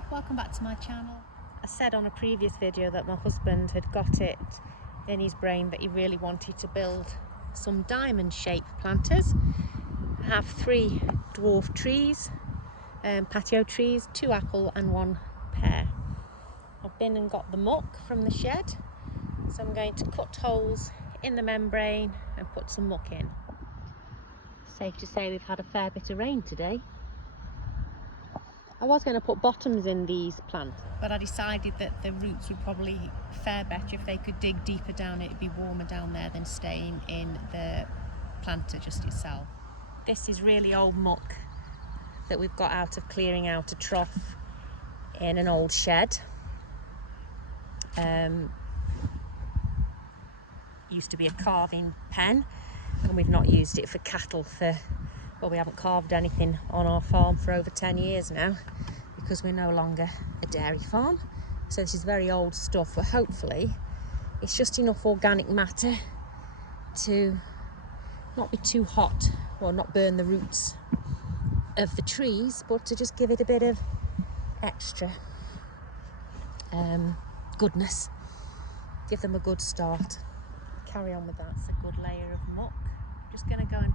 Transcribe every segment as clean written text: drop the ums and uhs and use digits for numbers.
Hi, welcome back to my channel. I said on a previous video that my husband had got it in his brain that he really wanted to build some diamond shaped planters. I have 3 dwarf trees, patio trees, 2 apple and 1 pear. I've been and got the muck from the shed, so I'm going to cut holes in the membrane and put some muck in. Safe to say we've had a fair bit of rain today. I was going to put bottoms in these plants, but I decided that the roots would probably fare better if they could dig deeper down. It'd be warmer down there than staying in the planter just itself. This is really old muck that we've got out of clearing out a trough in an old shed. Used to be a carving pen, and we've not used it for cattle for, well, we haven't carved anything on our farm for over 10 years now because we're no longer a dairy farm. So this is very old stuff, but hopefully it's just enough organic matter to not be too hot or not burn the roots of the trees, but to just give it a bit of extra goodness, give them a good start. Carry on with that. It's a good layer of muck. Just going to go and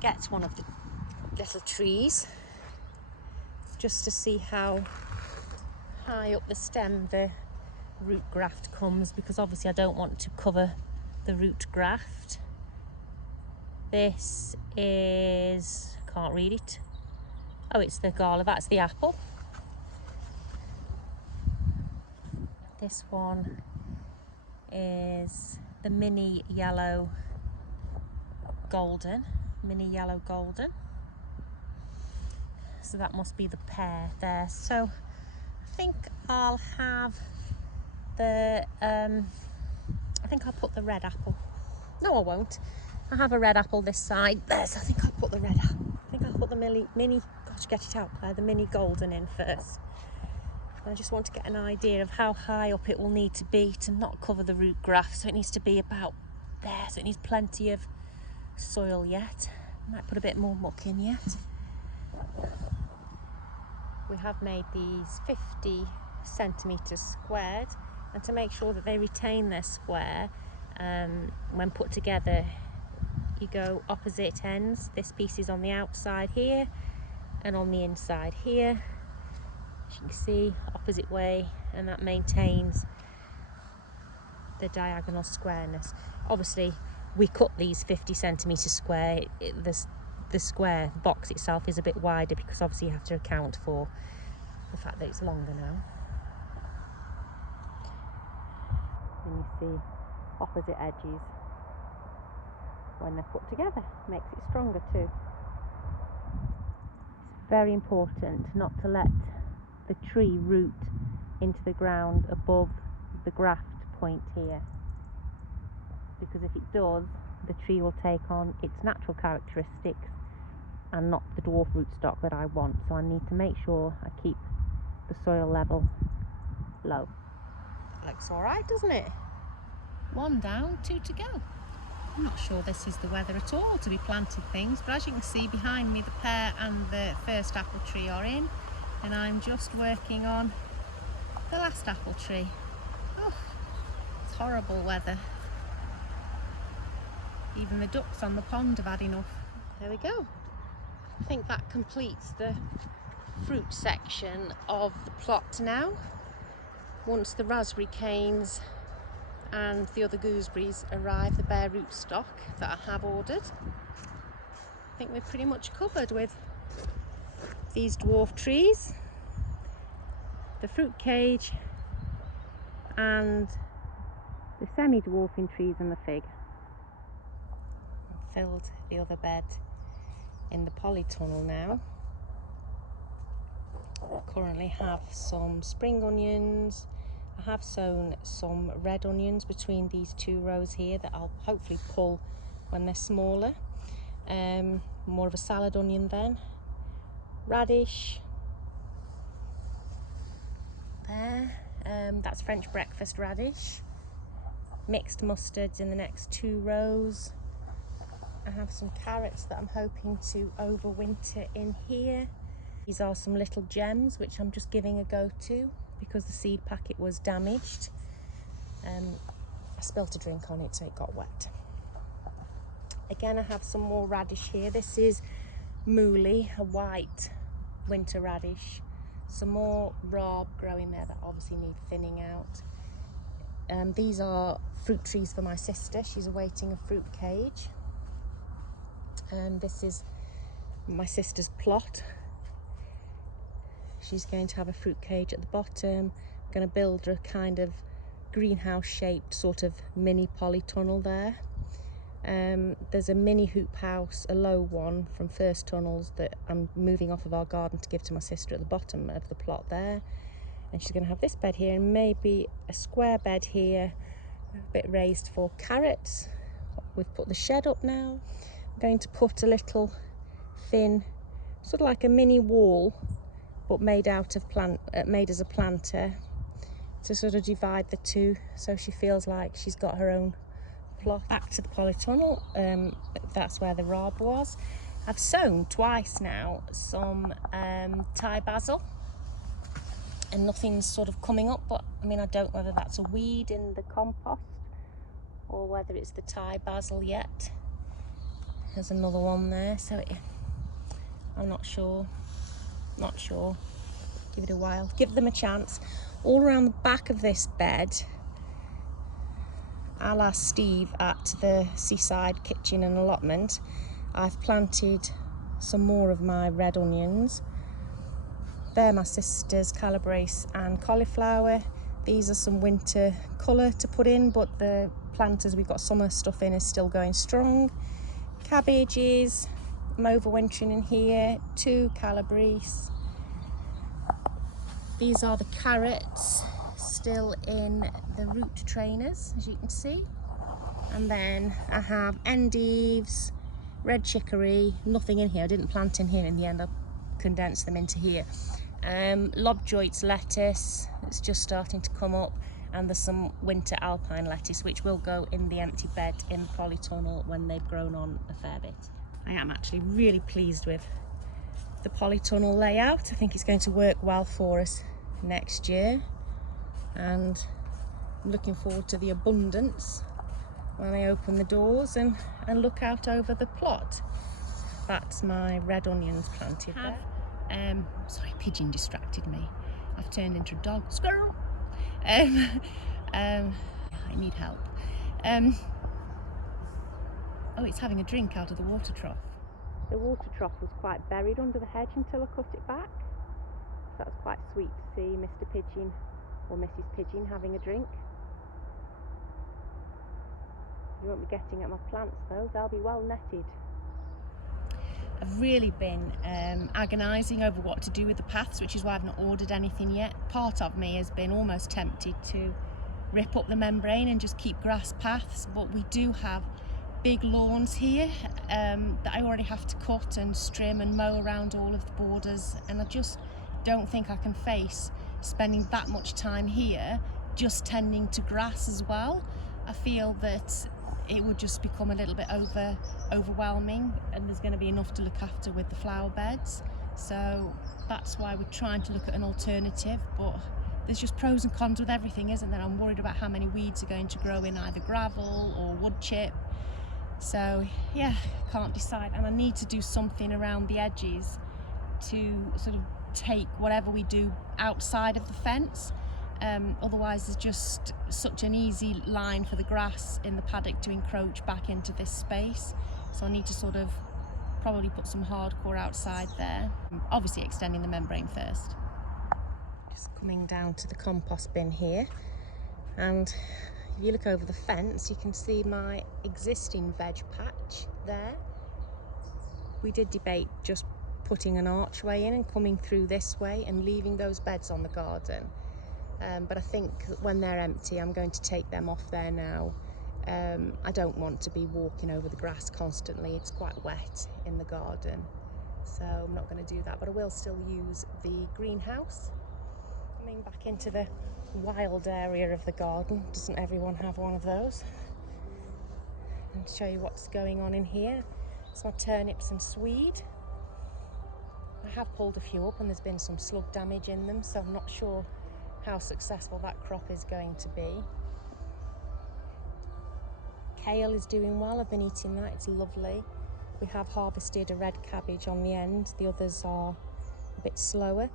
get one of the little trees just to see how high up the stem the root graft comes, because obviously I don't want to cover the root graft. This is, can't read it. Oh, it's the gala, that's the apple. This one is the mini yellow golden. So that must be the pear there. So I think I'll have the I think I'll put the red apple. No, I won't. I have a red apple this side there, so I think I'll put the red apple. I think I'll put the mini gosh, get it out, Claire, the mini golden in first. I just want to get an idea of how high up it will need to be to not cover the root graft. So it needs to be about there, so it needs plenty of soil yet. Might put a bit more muck in yet. We have made these 50 centimetres squared, and to make sure that they retain their square when put together, you go opposite ends. This piece is on the outside here and on the inside here, as you can see, opposite way, and that maintains the diagonal squareness. Obviously we cut these 50 centimetres square. The square box itself is a bit wider because obviously you have to account for the fact that it's longer now. And you see opposite edges when they're put together, makes it stronger too. It's very important not to let the tree root into the ground above the graft point here, because if it does, the tree will take on its natural characteristics and not the dwarf rootstock that I want. So I need to make sure I keep the soil level low. That looks alright, doesn't it? 1 down, 2 to go. I'm not sure this is the weather at all to be planting things, but as you can see behind me, the pear and the first apple tree are in, and I'm just working on the last apple tree. Oh, it's horrible weather. Even the ducks on the pond have had enough. There we go. I think that completes the fruit section of the plot now. Once the raspberry canes and the other gooseberries arrive, the bare rootstock that I have ordered, I think we're pretty much covered with these dwarf trees, the fruit cage, and the semi-dwarfing trees and the fig. Filled the other bed in the polytunnel now. I currently have some spring onions. I have sown some red onions between these 2 rows here that I'll hopefully pull when they're smaller. More of a salad onion then. Radish there. That's French breakfast radish. Mixed mustards in the next 2 rows. I have some carrots that I'm hoping to overwinter in here. These are some little gems which I'm just giving a go to because the seed packet was damaged. I spilt a drink on it so it got wet. Again, I have some more radish here. This is mooly, a white winter radish. Some more raw growing there that obviously need thinning out. These are fruit trees for my sister. She's awaiting a fruit cage. This is my sister's plot. She's going to have a fruit cage at the bottom. I'm going to build her a kind of greenhouse shaped sort of mini polytunnel there. There's a mini hoop house, a low one from First Tunnels that I'm moving off of our garden to give to my sister at the bottom of the plot there. And she's going to have this bed here and maybe a square bed here, a bit raised for carrots. We've put the shed up now. I'm going to put a little thin, sort of like a mini wall, but made out of made as a planter to sort of divide the two, so she feels like she's got her own plot. Back to the polytunnel, that's where the rhubarb was. I've sown twice now some Thai basil and nothing's sort of coming up, but I mean, I don't know whether that's a weed in the compost or whether it's the Thai basil yet. There's another one there, so I'm not sure. Give it a while, give them a chance. All around the back of this bed, a la Steve at the Seaside Kitchen and Allotment, I've planted some more of my red onions. They're my sister's calabrese and cauliflower. These are some winter colour to put in, but the planters we've got summer stuff in is still going strong. Cabbages, I'm overwintering in here, 2 calabrese. These are the carrots, still in the root trainers, as you can see. And then I have endives, red chicory, nothing in here. I didn't plant in here in the end, I condensed them into here. Lobjoit's lettuce, it's just starting to come up. And there's some winter alpine lettuce, which will go in the empty bed in the polytunnel when they've grown on a fair bit. I am actually really pleased with the polytunnel layout. I think it's going to work well for us next year, and I'm looking forward to the abundance when I open the doors and look out over the plot. That's my red onions planted there. Sorry, pigeon distracted me. I've turned into a dog. Squirrel! I need help. Oh, it's having a drink out of the water trough. The water trough was quite buried under the hedge until I cut it back. So that was quite sweet to see Mr. Pigeon or Mrs. Pigeon having a drink. You won't be getting at my plants though, they'll be well netted. I've really been agonising over what to do with the paths, which is why I've not ordered anything yet. Part of me has been almost tempted to rip up the membrane and just keep grass paths, but we do have big lawns here that I already have to cut and trim and mow around all of the borders, and I just don't think I can face spending that much time here just tending to grass as well. I feel that it would just become a little bit overwhelming, and there's going to be enough to look after with the flower beds. So that's why we're trying to look at an alternative, but there's just pros and cons with everything, isn't there? I'm worried about how many weeds are going to grow in either gravel or wood chip. So yeah, can't decide, and I need to do something around the edges to sort of take whatever we do outside of the fence. Otherwise there's just such an easy line for the grass in the paddock to encroach back into this space. So I need to sort of probably put some hardcore outside there. Obviously extending the membrane first. Just coming down to the compost bin here, and if you look over the fence you can see my existing veg patch there. We did debate just putting an archway in and coming through this way and leaving those beds on the garden. But I think when they're empty I'm going to take them off there now. I don't want to be walking over the grass constantly, it's quite wet in the garden, so I'm not going to do that, but I will still use the greenhouse. Coming back into the wild area of the garden, doesn't everyone have one of those? And show you what's going on in here. It's my turnips and swede. I have pulled a few up and there's been some slug damage in them, so I'm not sure how successful that crop is going to be. Kale is doing well, I've been eating that, it's lovely. We have harvested a red cabbage on the end, the others are a bit slower.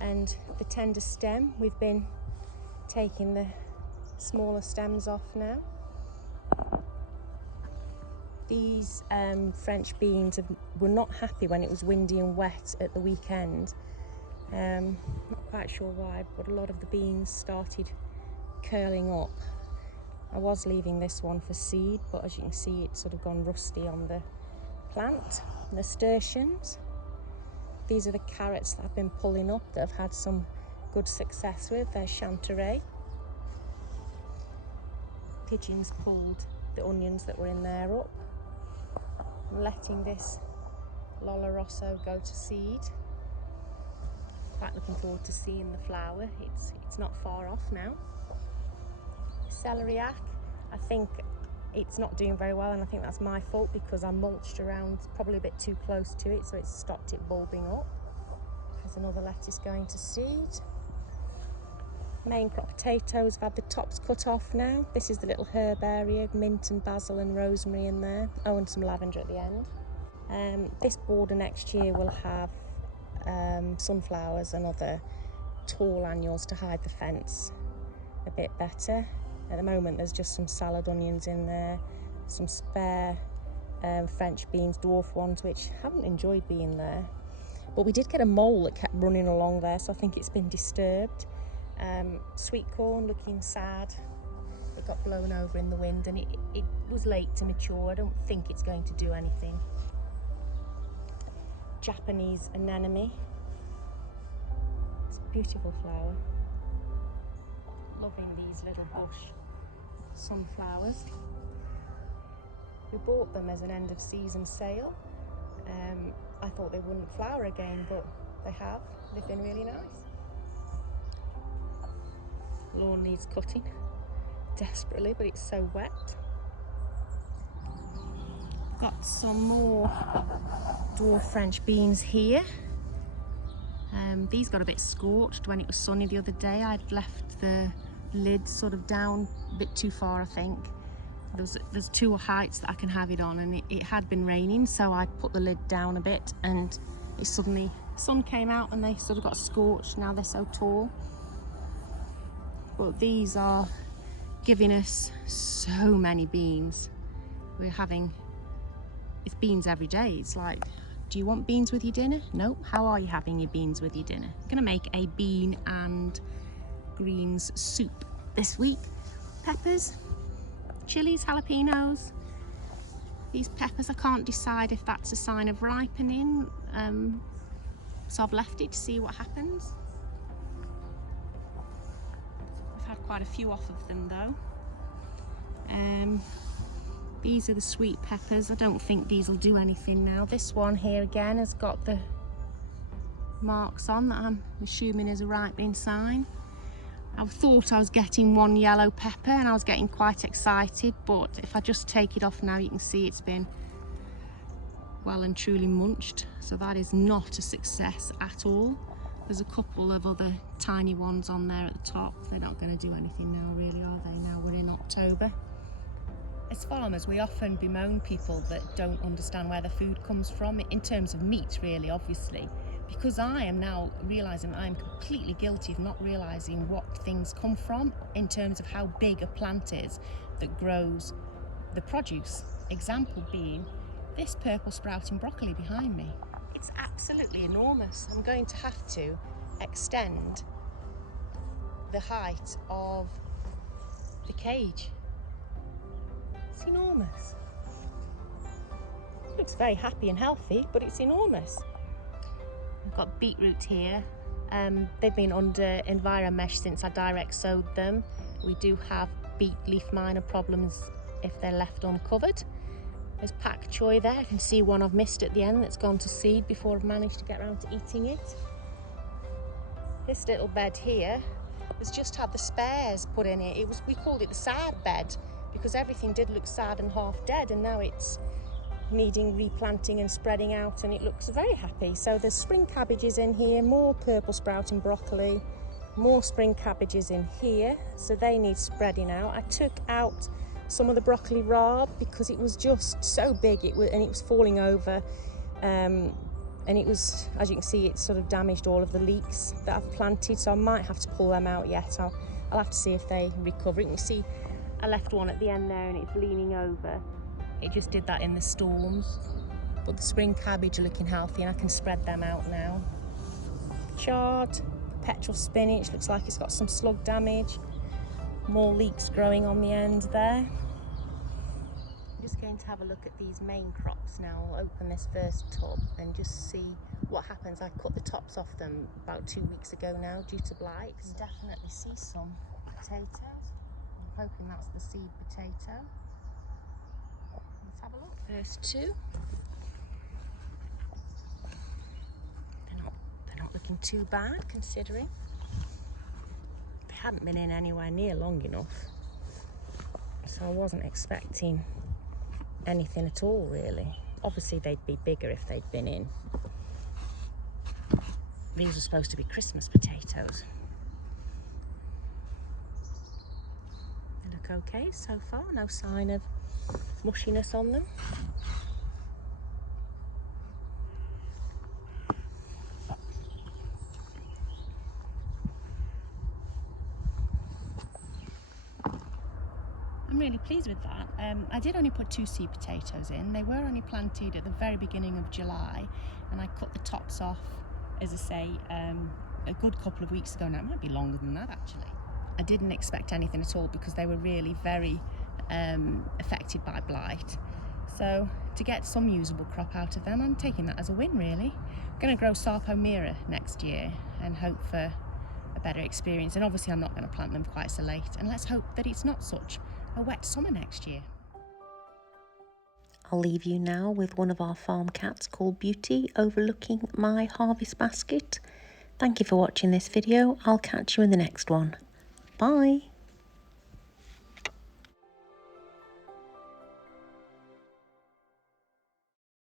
And the tender stem, we've been taking the smaller stems off now. These French beans were not happy when it was windy and wet at the weekend. Not quite sure why, but a lot of the beans started curling up. I was leaving this one for seed, but as you can see, it's sort of gone rusty on the plant. Nasturtiums. These are the carrots that I've been pulling up that I've had some good success with. They're chanterelle. Pigeons pulled the onions that were in there up. I'm letting this Lola Rosso go to seed. Quite looking forward to seeing the flower. It's not far off now. Celeriac, I think it's not doing very well, and I think that's my fault because I mulched around probably a bit too close to it, so it's stopped it bulbing up. There's another lettuce going to seed. Main crop potatoes, I've had the tops cut off now. This is the little herb area, mint and basil and rosemary in there. Oh, and some lavender at the end. This border next year will have sunflowers and other tall annuals to hide the fence a bit better. At the moment there's just some salad onions in there, some spare French beans, dwarf ones, which haven't enjoyed being there. But we did get a mole that kept running along there, so I think it's been disturbed. Sweet corn looking sad. It got blown over in the wind and it was late to mature. I don't think it's going to do anything. Japanese anemone. It's a beautiful flower. Loving these little bush sunflowers. We bought them as an end of season sale. I thought they wouldn't flower again, but they have. They've been really nice. Lawn needs cutting desperately, but it's so wet. Got some more dwarf French beans here. These got a bit scorched when it was sunny the other day. I'd left the lid sort of down a bit too far, I think. There's two heights that I can have it on, and it had been raining, so I put the lid down a bit and it suddenly, sun came out and they sort of got scorched. Now they're so tall. But these are giving us so many beans. We're having, it's beans every day. It's like, do you want beans with your dinner? No. How are you having your beans with your dinner? I'm gonna make a bean and greens soup this week. Peppers, chilies, jalapenos. These peppers, I can't decide if that's a sign of ripening, so I've left it to see what happens. I've had quite a few off of them though. These are the sweet peppers. I don't think these will do anything now. This one here again has got the marks on that I'm assuming is a ripening sign. I thought I was getting one yellow pepper and I was getting quite excited, but if I just take it off now, you can see it's been well and truly munched, so that is not a success at all. There's a couple of other tiny ones on there at the top. They're not going to do anything now really, are they? Now we're in October. As farmers, we often bemoan people that don't understand where the food comes from, in terms of meat really, obviously. Because I am now realising that I am completely guilty of not realising what things come from in terms of how big a plant is that grows the produce. Example being this purple sprouting broccoli behind me. It's absolutely enormous. I'm going to have to extend the height of the cage. It's enormous. It looks very happy and healthy, but it's enormous. I've got beetroot here. They've been under EnviroMesh since I direct sowed them. We do have beet leaf miner problems if they're left uncovered. There's pak choy there. I can see one I've missed at the end that's gone to seed before I've managed to get around to eating it. This little bed here has just had the spares put in it. We called it the sad bed because everything did look sad and half dead, and now it's needing replanting and spreading out, and it looks very happy. So there's spring cabbages in here, more purple sprouting broccoli, more spring cabbages in here, so they need spreading out. I took out some of the broccoli rabe because it was just so big, and it was falling over, and it was, as you can see, it sort of damaged all of the leeks that I've planted, so I might have to pull them out yet. I'll have to see if they recover. You can see I left one at the end there and it's leaning over. It just did that in the storms. But the spring cabbage are looking healthy and I can spread them out now. Chard, perpetual spinach, looks like it's got some slug damage. More leeks growing on the end there. I'm just going to have a look at these main crops now. I'll open this first tub and just see what happens. I cut the tops off them about 2 weeks ago now due to blight. You can definitely see some potatoes. I'm hoping that's the seed potato. Let's have a look. First two. They're not looking too bad considering. They hadn't been in anywhere near long enough. So I wasn't expecting anything at all really. Obviously they'd be bigger if they'd been in. These are supposed to be Christmas potatoes. They look okay so far, no sign of mushiness on them. I'm really pleased with that. I did only put 2 seed potatoes in. They were only planted at the very beginning of July, and I cut the tops off, as I say, a good couple of weeks ago now. It might be longer than that actually. I didn't expect anything at all because they were really very affected by blight. So to get some usable crop out of them, I'm taking that as a win really. I'm going to grow Sarcomera next year and hope for a better experience. And obviously I'm not going to plant them quite so late. And let's hope that it's not such a wet summer next year. I'll leave you now with one of our farm cats called Beauty overlooking my harvest basket. Thank you for watching this video. I'll catch you in the next one. Bye.